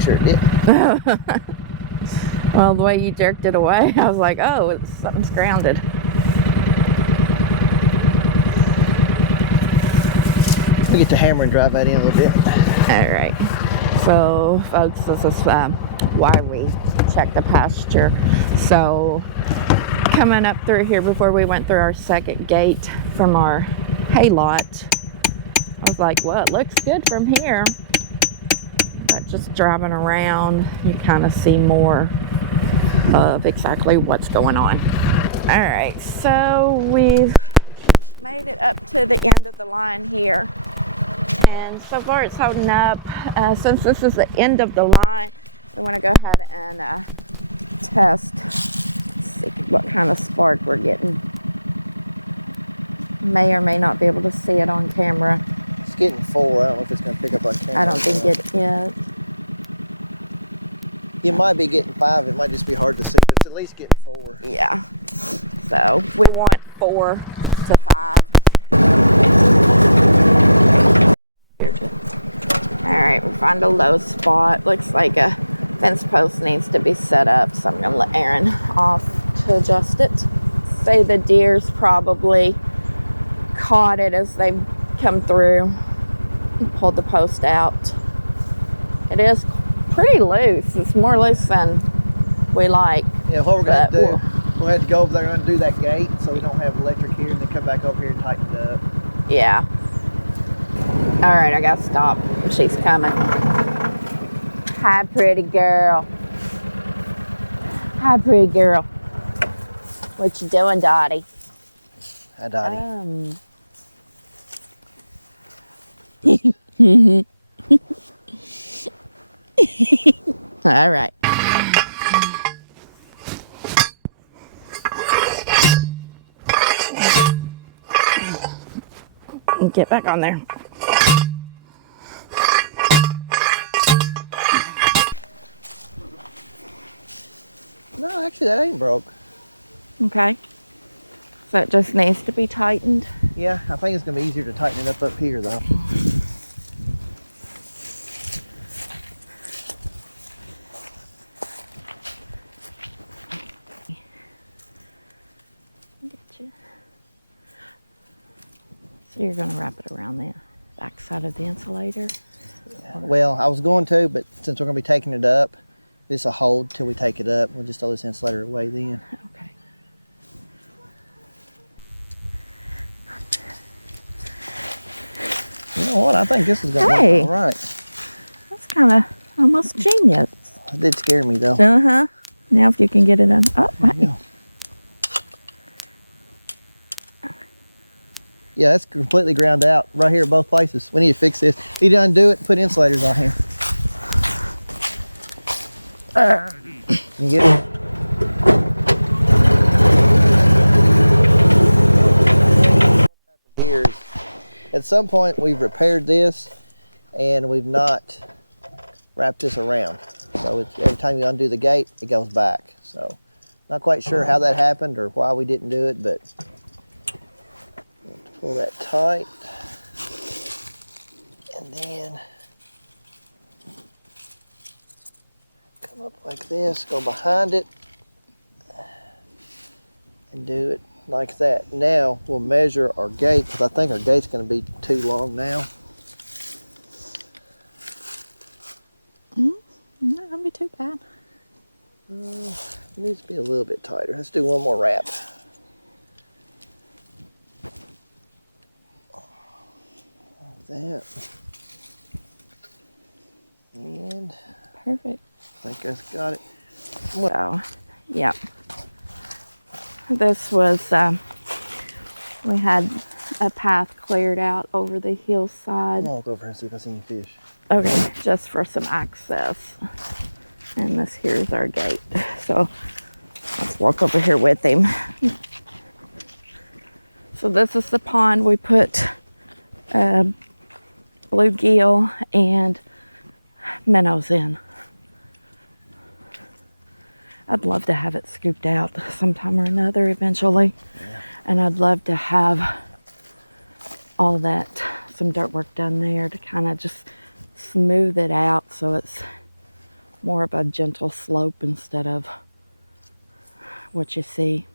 make sure it didn't. Well, the way you jerked it away, I was like, oh, something's grounded. Let me get the hammer and drive that in a little bit. Made it up to the end of the line here. Since this is the end of the line, we want to go ahead and test, see what kind of spark we're getting. May or may not be able to see it on camera. It's getting 4. I don't know if it's going to pick up on camera. I don't think it is. You might be getting 5. It might just be hard to see, but it's at least getting 4. Yeah. So we want 4 to 5. Alright, we find a low spot. Looks like a fence post needs to be set up, so I'm going to let Aaron off to adjust it. Say the deers probably caught it as they come through and pulled the post out. It is pretty loose. It's more loose than we like. Yeah, what we're going to do, we'll have to go over there and undo that gate so we don't have electric here, and then come back over here and tighten it up. Yeah. Alright, I gotta stop. She's coming. Hi, pretty girl. Hi, pretty girl. What you doing, Dottie? Hi, Dottie. All right. Get back on there. No, actually, that ain't broke. Okay. So it just needs to be tightened. Yeah, I think it's going to be easier to tighten it up here, though. So you're going to wrap it around the back side of the insulator? Yeah. Well, I was going to, but since we're going to be taking it up, this will hold till we take it up. We'll just throw this insulator away then. Okay. You know what? I think this is going to work all right. That's kind of almost genius. It did scare me, though. Uh-huh. Now if you can get it on. Oh, there you go. Yeah, that's completely ground out right here at both places. We need to fix this. Need to undo it and put insulators on here. You get it? Here is, at some point we've repaired this and we've not wrapped this around. So every time you undo the gate, it goes back. So not quite sure how that happened or why we didn't do it, but pull that tight, and then come up like this, go behind it, and do it like that. Now we'll measure our gate, because I think our gate's going to be too long now. Not going to be too bad. It needs to be a little bit tighter. Let's do one more wrap. That and Perfect. I think I've got it. So, yeah. This was, we had a path cleared out over the hillside. I'll walk over and see if I see any fish. Okay, just for some access. And this here's our gate. So let's walk over here with him. So this is the pond we put bluegill and minnows in. I'd love to have it scooped out sometime or another eventually. Yeah. And I'd love to have all that, some dirt work done there to kind of just smooth it out so it's more of a gentle slope instead of what you see.